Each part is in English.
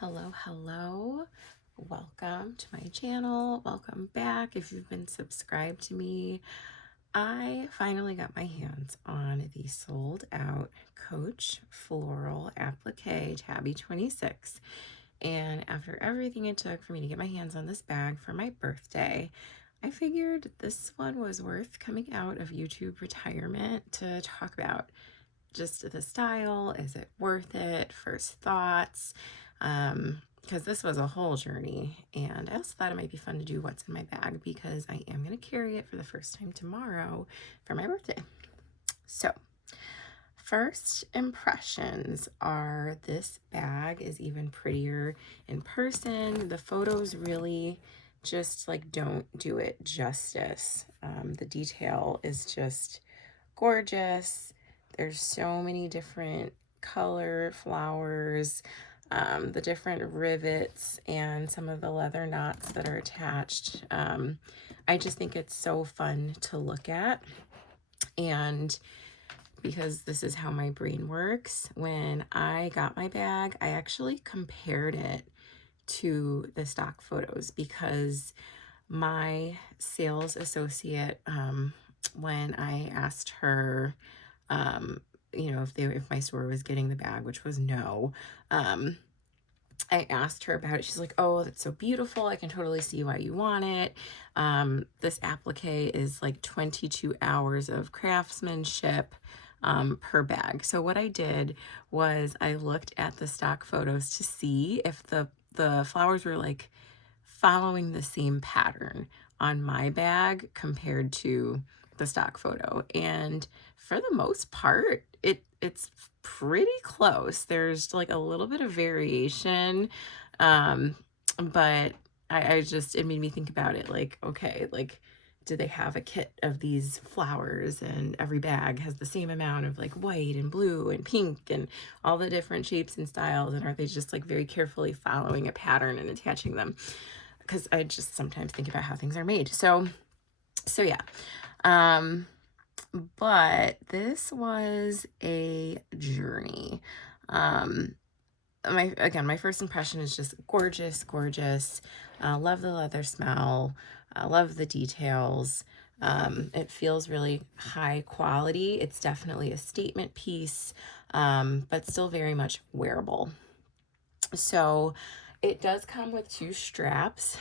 Hello, hello. Welcome to my channel. Welcome back if you've been subscribed to me. I finally got my hands on the sold out Coach Floral Appliqué Tabby 26. And after everything it took for me to get my hands on this bag for my birthday, I figured this one was worth coming out of YouTube retirement to talk about. Just the style, is it worth it, first thoughts, because this was a whole journey. And I also thought it might be fun to do what's in my bag because I am going to carry it for the first time tomorrow for my birthday. So first impressions are this bag is even prettier in person. The photos really just like don't do it justice. The detail is just gorgeous. There's so many different color flowers, the different rivets and some of the leather knots that are attached. I just think it's so fun to look at. And because this is how my brain works, when I got my bag, I actually compared it to the stock photos because my sales associate, when I asked her, you know, if my store was getting the bag, which was no, I asked her about it. She's like, oh, that's so beautiful. I can totally see why you want it. This applique is like 22 hours of craftsmanship per bag. So what I did was I looked at the stock photos to see if the flowers were like following the same pattern on my bag compared to the stock photo. And for the most part, it's pretty close. There's like a little bit of variation, but I just, it made me think about it like, okay, like, do they have a kit of these flowers and every bag has the same amount of like white and blue and pink and all the different shapes and styles? And are they just like very carefully following a pattern and attaching them? Because I just sometimes think about how things are made. So yeah. But this was a journey. My first impression is just gorgeous. Love the leather smell. Love the details. It feels really high quality. It's definitely a statement piece, but still very much wearable. So it does come with 2 straps.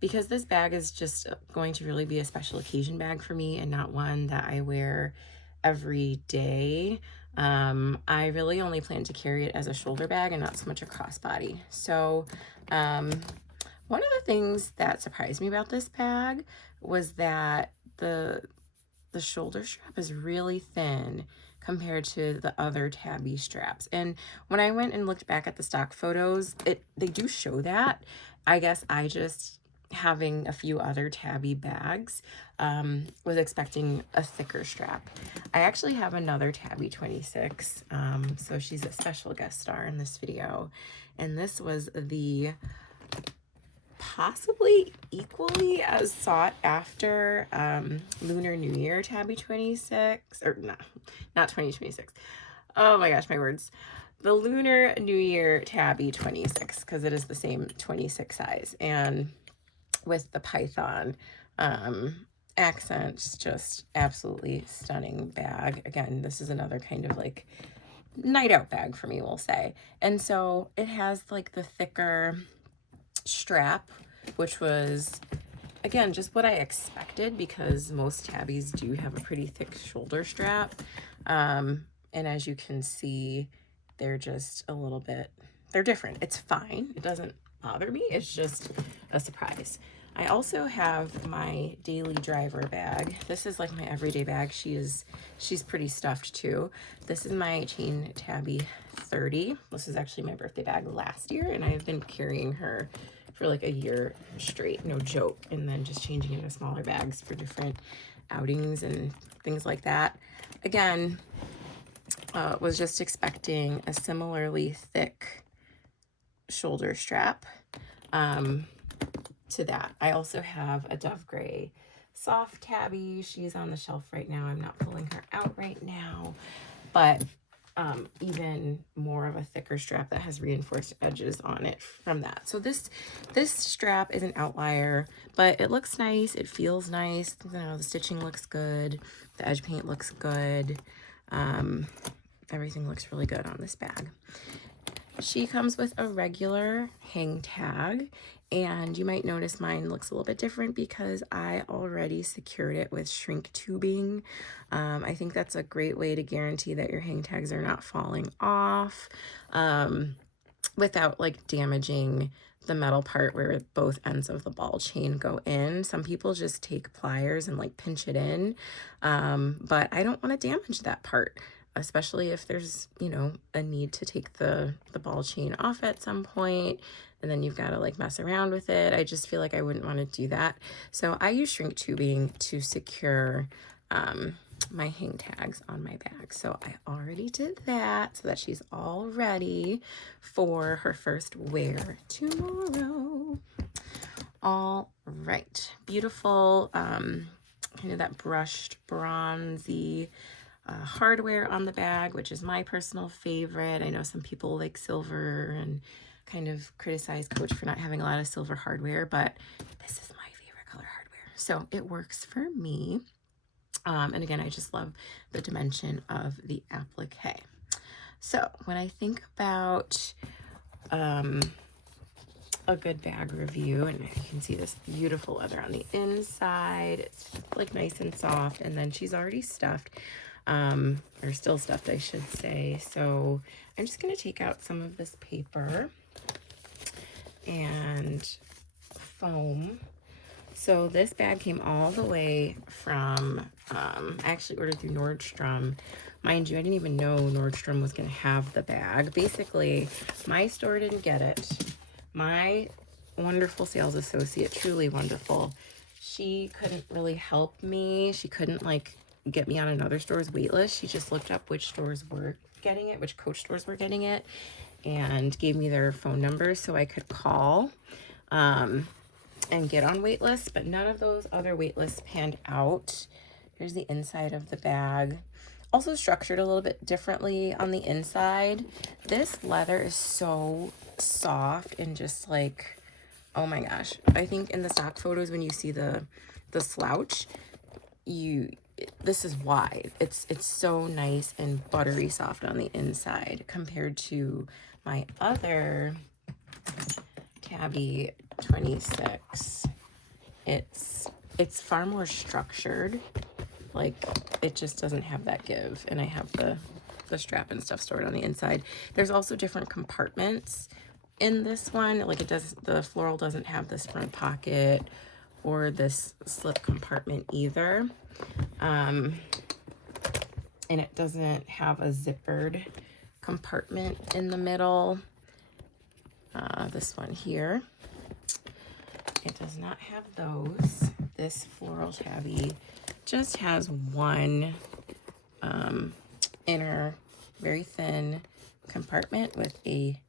Because this bag is just going to really be a special occasion bag for me and not one that I wear every day, I really only plan to carry it as a shoulder bag and not so much a crossbody. So one of the things that surprised me about this bag was that the shoulder strap is really thin compared to the other Tabby straps. And when I went and looked back at the stock photos, they do show that. I guess I just, having a few other Tabby bags, was expecting a thicker strap. I actually have another Tabby 26, so she's a special guest star in this video, and this was the possibly equally as sought after Lunar New Year Tabby 26, or not 2026. Oh my gosh, my words. The Lunar New Year Tabby 26, because it is the same 26 size, and with the python accents, just absolutely stunning bag. Again, this is another kind of like night out bag for me, we'll say. And so it has like the thicker strap, which was, again, just what I expected because most Tabbies do have a pretty thick shoulder strap. And as you can see, they're just a little bit, they're different. It's fine. It doesn't bother me. It's just a surprise. I also have my daily driver bag. This is like my everyday bag. She's pretty stuffed too. This is my Chain Tabby 30. This is actually my birthday bag last year, and I've been carrying her for like a year straight, no joke, and then just changing into smaller bags for different outings and things like that. Again, was just expecting a similarly thick shoulder strap to that. I also have a Dove Gray soft Tabby. She's on the shelf right now. I'm not pulling her out right now, but even more of a thicker strap that has reinforced edges on it from that. So this strap is an outlier, but it looks nice. It feels nice. You know, the stitching looks good. The edge paint looks good. Everything looks really good on this bag. She comes with a regular hang tag, and you might notice mine looks a little bit different because I already secured it with shrink tubing. I think that's a great way to guarantee that your hang tags are not falling off without like damaging the metal part where both ends of the ball chain go in. Some people just take pliers and like pinch it in, but I don't want to damage that part, especially if there's, you know, a need to take the ball chain off at some point, and then you've got to like mess around with it. I just feel like I wouldn't want to do that. So I use shrink tubing to secure my hang tags on my bag. So I already did that so that she's all ready for her first wear tomorrow. All right, beautiful, kind of that brushed bronzy hardware on the bag, which is my personal favorite. I know some people like silver and kind of criticize Coach for not having a lot of silver hardware, but this is my favorite color hardware, so it works for me. And again, I just love the dimension of the applique. So when I think about a good bag review, and you can see this beautiful leather on the inside, it's like nice and soft, and then she's already stuffed, or still stuffed, I should say. So I'm just going to take out some of this paper and foam. So this bag came all the way from, I actually ordered through Nordstrom. Mind you, I didn't even know Nordstrom was going to have the bag. Basically, my store didn't get it. My wonderful sales associate, truly wonderful, she couldn't really help me. She couldn't like get me on another store's wait list. She just looked up which stores were getting it, which Coach stores were getting it, and gave me their phone numbers so I could call and get on wait lists, but none of those other wait lists panned out. Here's the inside of the bag. Also structured a little bit differently on the inside. This leather is so soft and just like, oh my gosh. I think in the stock photos when you see the slouch, this is why. It's so nice and buttery soft on the inside compared to my other Tabby 26. It's far more structured. Like, it just doesn't have that give, and I have the strap and stuff stored on the inside. There's also different compartments in this one. Like, the floral doesn't have this front pocket or this slip compartment either, and it doesn't have a zippered compartment in the middle. This one here, it does not have those. This Floral Tabby just has one inner, very thin compartment with a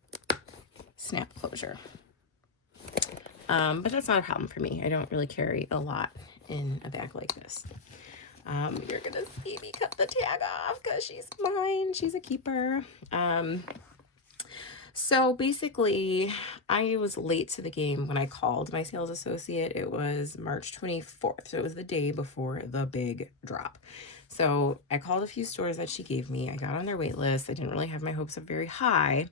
snap closure. But that's not a problem for me. I don't really carry a lot in a bag like this. You're gonna see me cut the tag off because she's mine. She's a keeper. So basically, I was late to the game when I called my sales associate. It was March 24th, so it was the day before the big drop. So I called a few stores that she gave me. I got on their wait list. I didn't really have my hopes up very high.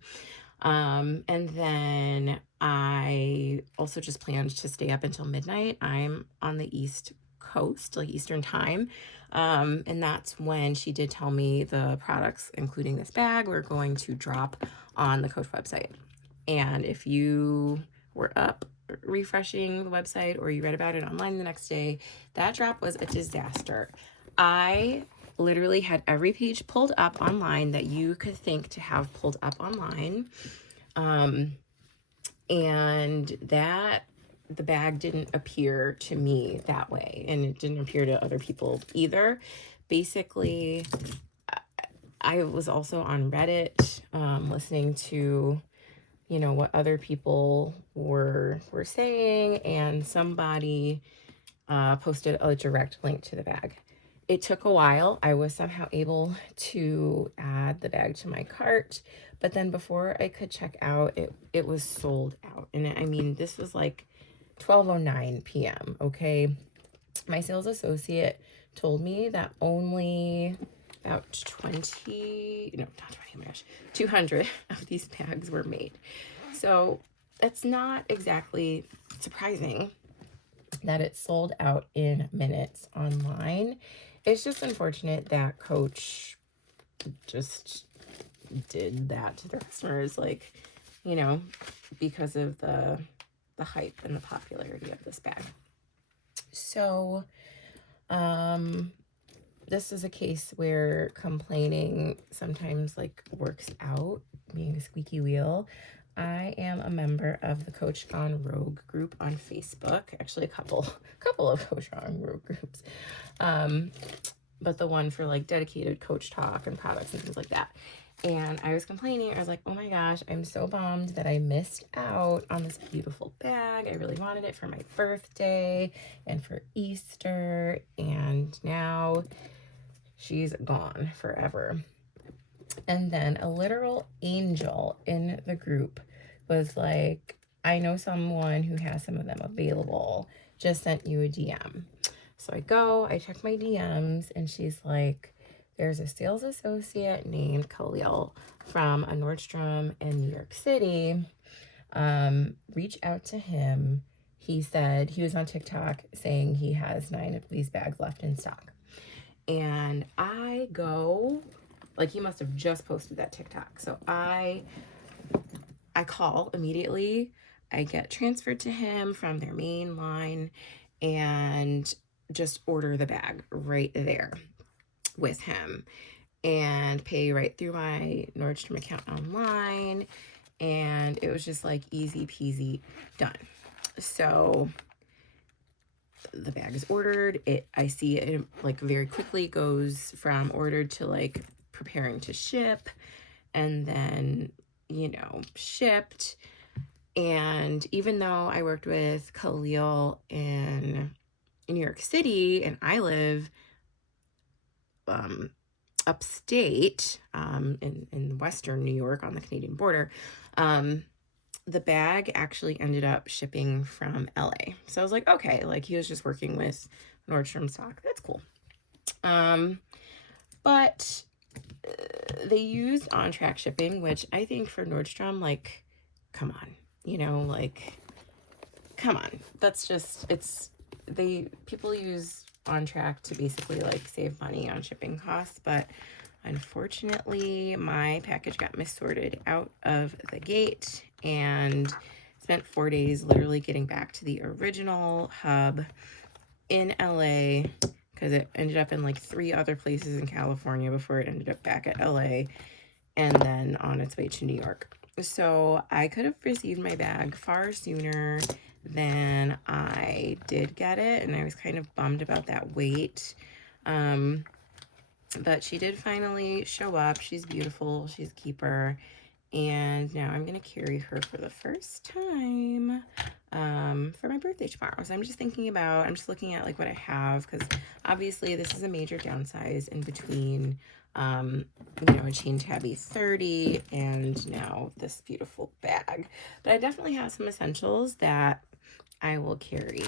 And then I also just planned to stay up until midnight. I'm on the East Coast, like Eastern time. And that's when she did tell me the products, including this bag, were going to drop on the Coach website. And if you were up refreshing the website or you read about it online the next day, that drop was a disaster. I literally had every page pulled up online that you could think to have pulled up online. And that the bag didn't appear to me that way, and it didn't appear to other people either. Basically, I was also on Reddit listening to, you know, what other people were saying, and somebody posted a direct link to the bag. It took a while. I was somehow able to add the bag to my cart, but then before I could check out, it was sold out. And I mean, this was like 12:09 p.m., okay? My sales associate told me that only about 20, no, not 20, oh my gosh, 200 of these bags were made. So that's not exactly surprising that it sold out in minutes online. It's just unfortunate that Coach just did that to their customers, like, you know, because of the hype and the popularity of this bag. So, this is a case where complaining sometimes like works out, being a squeaky wheel. I am a member of the Coach Gone Rogue group on Facebook. Actually, a couple of Coach Gone Rogue groups. But the one for like dedicated coach talk and products and things like that. And I was complaining. I was like, oh my gosh, I'm so bummed that I missed out on this beautiful bag. I really wanted it for my birthday and for Easter. And now she's gone forever. And then a literal angel in the group was like, I know someone who has some of them available, just sent you a DM. So I check my DMs, and she's like, there's a sales associate named Khalil from a Nordstrom in New York City. Reach out to him. He said he was on TikTok saying he has 9 of these bags left in stock. And I go, like, he must have just posted that TikTok. So I call immediately. I get transferred to him from their main line and just order the bag right there with him and pay right through my Nordstrom account online. And it was just like easy peasy done. So the bag is ordered. I see it like very quickly goes from ordered to like preparing to ship, and then, you know, shipped. And even though I worked with Khalil in New York City and I live upstate in Western New York on the Canadian border, the bag actually ended up shipping from LA. So I was like, okay, like he was just working with Nordstrom stock. That's cool. But they used on-track shipping, which I think for Nordstrom, like, come on, you know, like, come on. That's just, people use on-track to basically like save money on shipping costs, but unfortunately my package got missorted out of the gate and spent 4 days literally getting back to the original hub in LA, because it ended up in like 3 other places in California before it ended up back at LA and then on its way to New York. So I could have received my bag far sooner than I did get it, and I was kind of bummed about that wait. But she did finally show up. She's beautiful. She's a keeper. And now I'm going to carry her for the first time for my birthday tomorrow. So I'm just looking at like what I have, because obviously this is a major downsize in between, you know, a Chain Tabby 30 and now this beautiful bag. But I definitely have some essentials that I will carry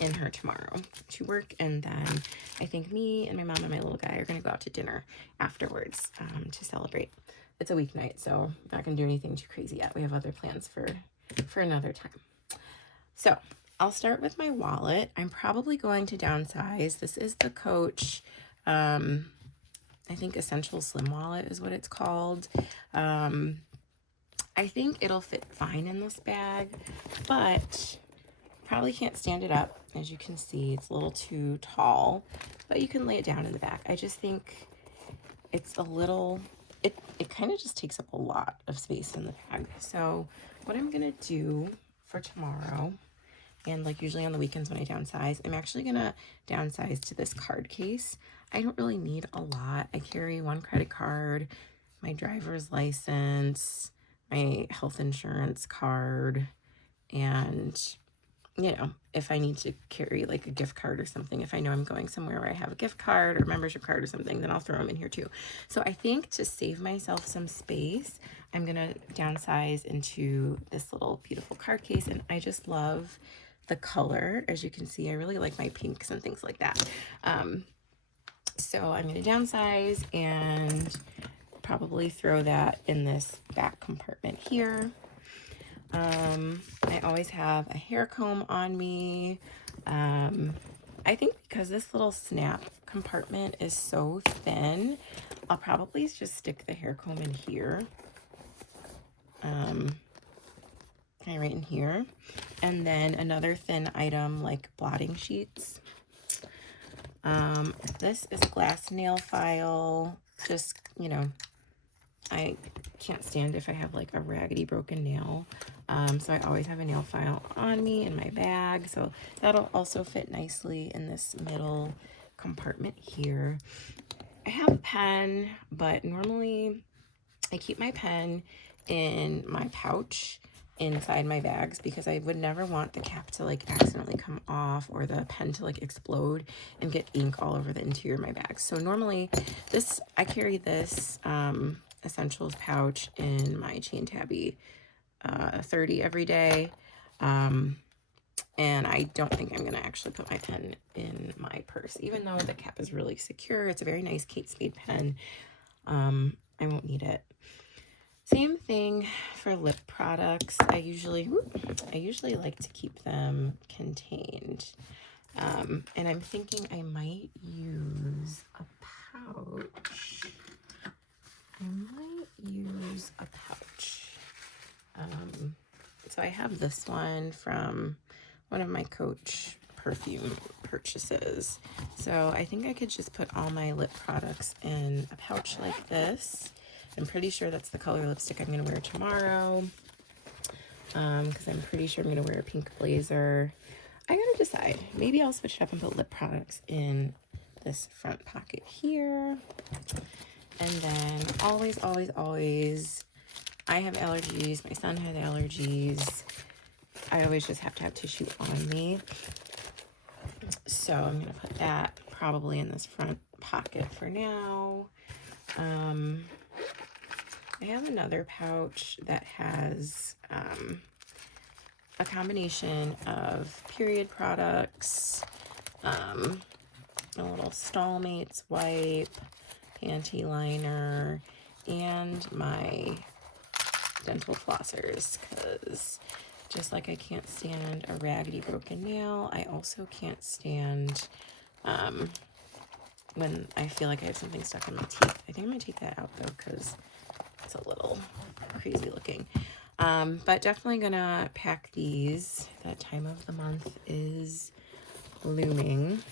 in her tomorrow to work, and then I think me and my mom and my little guy are going to go out to dinner afterwards to celebrate. It's a weeknight, so I'm not going to do anything too crazy yet. We have other plans for another time. So I'll start with my wallet. I'm probably going to downsize. This is the Coach, I think Essential Slim Wallet is what it's called. I think it'll fit fine in this bag, but probably can't stand it up. As you can see, it's a little too tall, but you can lay it down in the back. I just think it's a little, it kind of just takes up a lot of space in the bag. So what I'm going to do for tomorrow, and like usually on the weekends when I downsize, I'm actually going to downsize to this card case. I don't really need a lot. I carry 1 credit card, my driver's license, my health insurance card, and you know, if I need to carry like a gift card or something, if I know I'm going somewhere where I have a gift card or membership card or something, then I'll throw them in here too. So I think to save myself some space, I'm going to downsize into this little beautiful card case. And I just love the color. As you can see, I really like my pinks and things like that. So I'm going to downsize and probably throw that in this back compartment here. I always have a hair comb on me. I think because this little snap compartment is so thin, I'll probably just stick the hair comb in here. Kind of right in here. And then another thin item like blotting sheets. This is a glass nail file. Just, you know, I can't stand if I have like a raggedy broken nail. So I always have a nail file on me in my bag. So that'll also fit nicely in this middle compartment here. I have a pen, but normally I keep my pen in my pouch inside my bags because I would never want the cap to like accidentally come off or the pen to like explode and get ink all over the interior of my bag. So normally I carry this essentials pouch in my Chain Tabby 30 every day. And I don't think I'm going to actually put my pen in my purse, even though the cap is really secure. It's a very nice Kate Spade pen. I won't need it. Same thing for lip products. I usually like to keep them contained. And I'm thinking I might use a pouch. So I have this one from one of my Coach perfume purchases. So I think I could just put all my lip products in a pouch like this. I'm pretty sure that's the color lipstick I'm going to wear tomorrow. Because I'm pretty sure I'm going to wear a pink blazer. I got to decide. Maybe I'll switch it up and put lip products in this front pocket here. And then always, I have allergies. My son has allergies. I always just have to have tissue on me. So I'm going to put that probably in this front pocket for now. I have another pouch that has a combination of period products, a little Stallmates wipe, panty liner, and my dental flossers, because just like I can't stand a raggedy broken nail, I also can't stand when I feel like I have something stuck in my teeth. I think I'm going to take that out though, because it's a little crazy looking. But definitely gonna pack these. That time of the month is looming.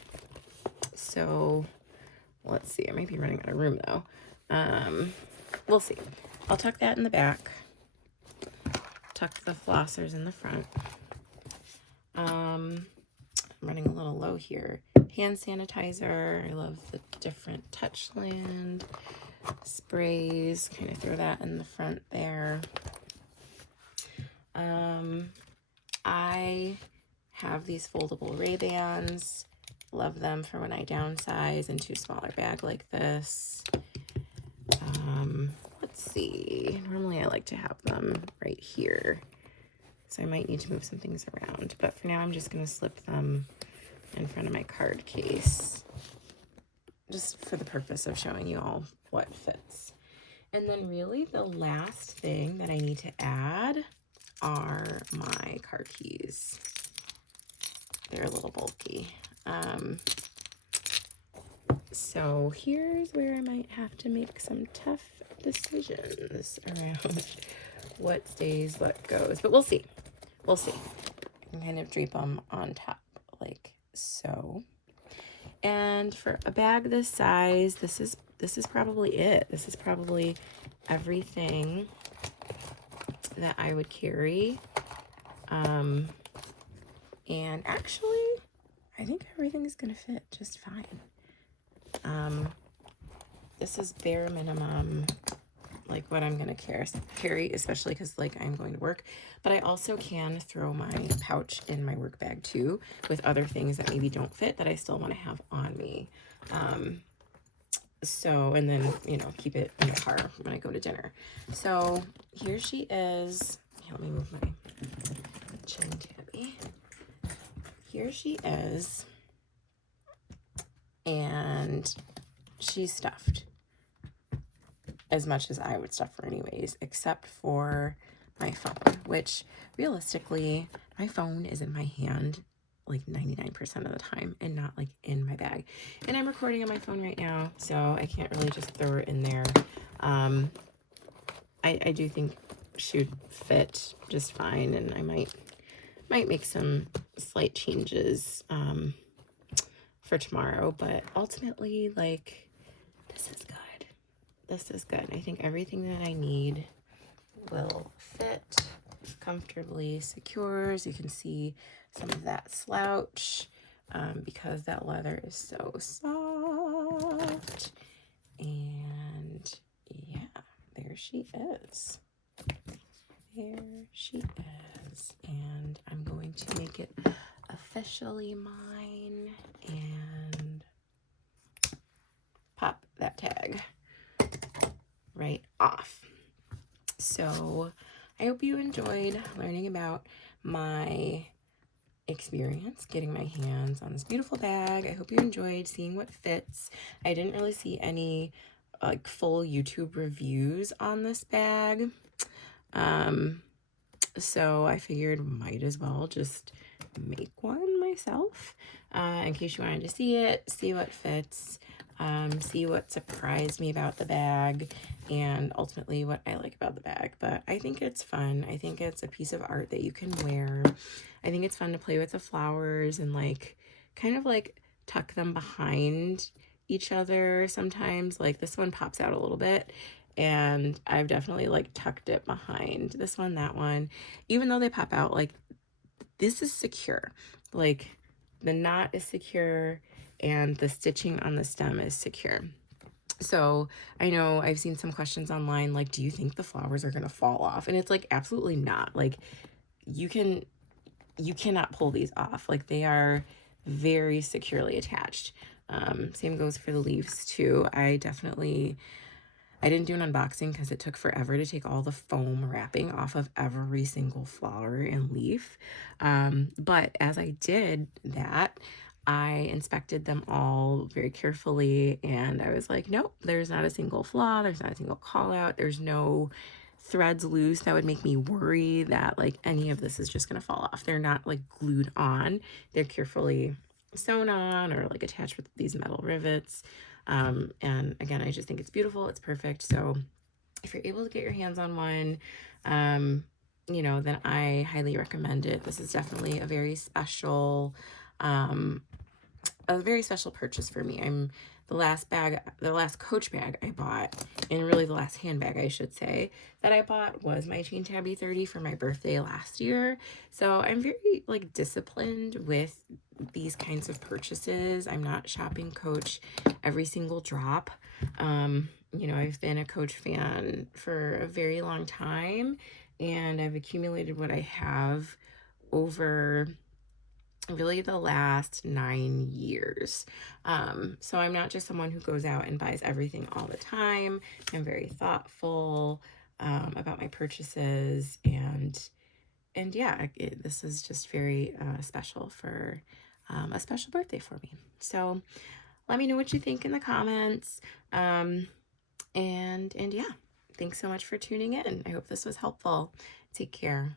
So let's see. I might be running out of room though. We'll see. I'll tuck that in the back. Tuck the flossers in the front. I'm running a little low here. Hand sanitizer. I love the different Touchland sprays. Kind of throw that in the front there. I have these foldable Ray-Bans. Love them for when I downsize into a smaller bag like this. Let's see. Normally I like to have them right here, so I might need to move some things around. But for now, I'm just going to slip them in front of my card case, just for the purpose of showing you all what fits. And then really the last thing that I need to add are my car keys. They're a little bulky. So here's where I might have to make some tough decisions around what stays, what goes. But we'll see. We'll see. I can kind of drape them on top like so. And for a bag this size, this is probably it. This is probably everything that I would carry. And actually, I think everything's gonna fit just fine. This is bare minimum like what I'm gonna carry, especially because like I'm going to work. But I also can throw my pouch in my work bag too, with other things that maybe don't fit that I still want to have on me. So, and then, you know, keep it in the car when I go to dinner. So here she is. Here, let me move my chin tabby. Here she is. And she's stuffed as much as I would stuff her anyways, except for my phone, which realistically, my phone is in my hand like 99% of the time and not like in my bag. And I'm recording on my phone right now, so I can't really just throw her in there. I do think she would fit just fine, and I might make some slight changes for tomorrow, but ultimately, like, this is good. This is good. I think everything that I need will fit comfortably, secure. As you can see, some of that slouch because that leather is so soft. And yeah, there she is. There she is. And I'm going to make it officially mine and pop that tag right off. So I hope you enjoyed learning about my experience getting my hands on this beautiful bag. I hope you enjoyed seeing what fits. I didn't really see any like full YouTube reviews on this bag. So I figured might as well just make one myself in case you wanted to see it, see what fits, see what surprised me about the bag, and ultimately what I like about the bag. But I think it's fun. I think it's a piece of art that you can wear. I think it's fun to play with the flowers and like kind of like tuck them behind each other sometimes. Like this one pops out a little bit, and I've definitely like tucked it behind this one, that one. Even though they pop out, like this is secure. Like the knot is secure and the stitching on the stem is secure. So I know I've seen some questions online like, do you think the flowers are gonna fall off? And it's like, absolutely not. Like you cannot pull these off. Like they are very securely attached. Same goes for the leaves too. I didn't do an unboxing because it took forever to take all the foam wrapping off of every single flower and leaf. But as I did that, I inspected them all very carefully, and I was like, nope, there's not a single flaw, there's not a single call out, there's no threads loose that would make me worry that like any of this is just gonna fall off. They're not like glued on, they're carefully sewn on or like attached with these metal rivets. And again, I just think it's beautiful, it's perfect. So if you're able to get your hands on one, you know, then I highly recommend it. This is definitely a very special purchase for me. The last Coach bag I bought, and really the last handbag I should say, that I bought was my Chain Tabby 30 for my birthday last year. So I'm very like disciplined with these kinds of purchases. I'm not shopping Coach every single drop. You know, I've been a Coach fan for a very long time, and I've accumulated what I have over really the last 9 years. So I'm not just someone who goes out and buys everything all the time. I'm very thoughtful about my purchases, and yeah, this is just very special for a special birthday for me. So let me know what you think in the comments. And yeah, thanks so much for tuning in. I hope this was helpful. Take care.